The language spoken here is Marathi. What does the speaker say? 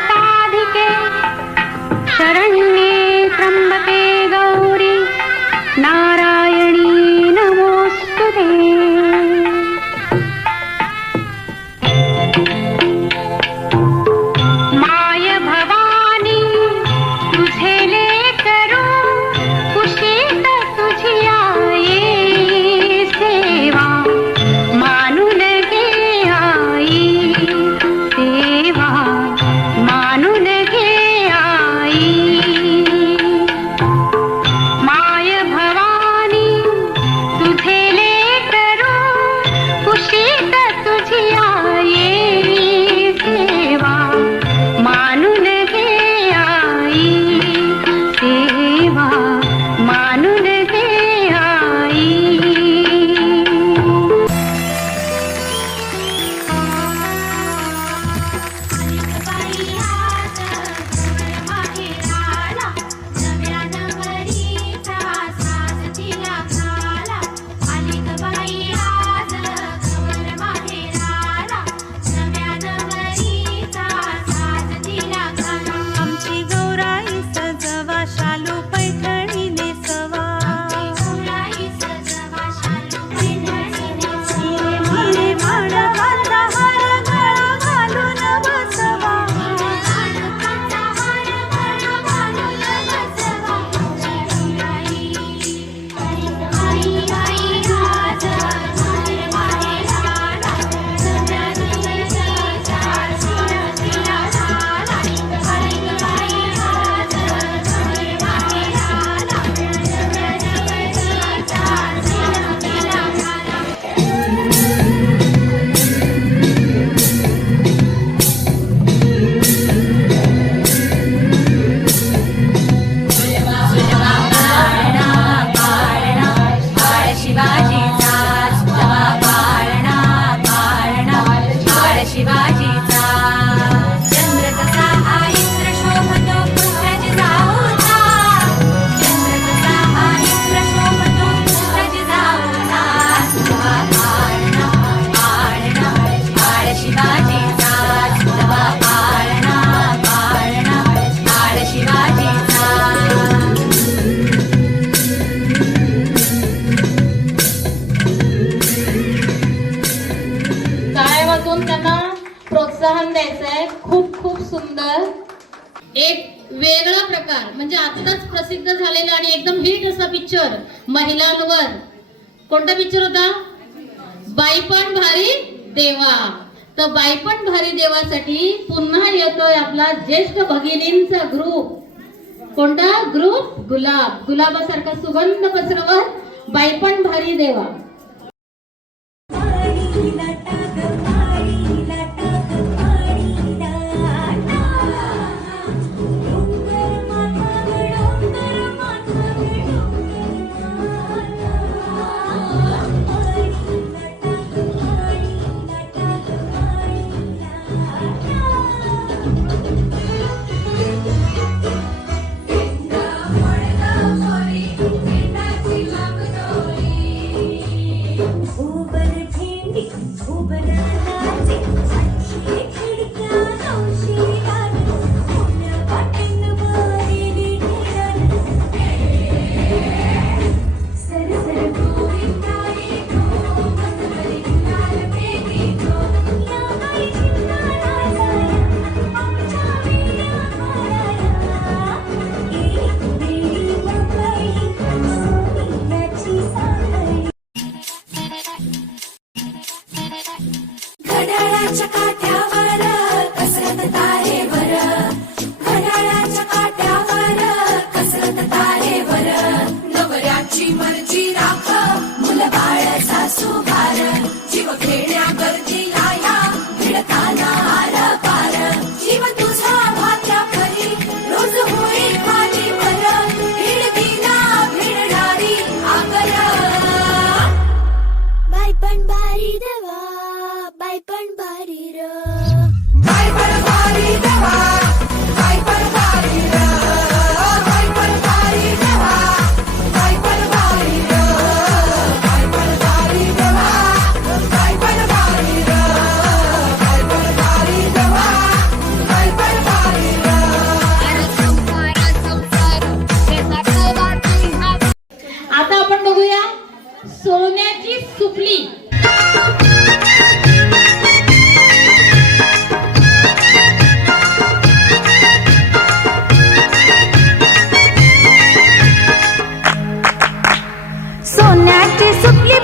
साधिके शरण्ये त्र्यंबके गौरी नारायणी नमोस्तुते। माय भवानी तुझे लेकरू कुशीत तुझी आई सेवा मानून घे आई सेवा मानून घे आई। माय भवानी तुझे लेकरू कुशीत तुझी आई सेवा मानून घे आई सेवा मानून घे आई। आमची गौराई सजवा शालू पैठणी नेसवा। हिरे माडवाचा हार गळा घालून बसवा। शिवाजीचा चंद्र कसा हा इंद्र शोभतो पुत्रजी जाऊचा। चंद्र कसा हा इंद्र शोभतो पुत्रजी जाऊचा। सुतवा पाळणा पाळणा पाळ शिवाजीचा। सुतवा पाळणा पाळणा पाळ शिवाजीचा। टाळ्या वाजवून त्यांना प्रोत्साहन द्यायचंय। खूप खूप सुंदर एक वेगळा प्रकार म्हणजे आताच प्रसिद्ध झालेला आणि एकदम हिट असा पिक्चर महिलांवर। कोणता पिक्चर होता? बाईपण भारी देवा। तर बाईपण भारी देवासाठी पुन्हा येतोय आपला ज्येष्ठ भगिनींचा ग्रुप। कोणता ग्रुप? गुलाब। गुलाबासारखा सुगंध पसरवत बाईपण भारी देवा। सोन्याची सुपली. सोन्याची सुपली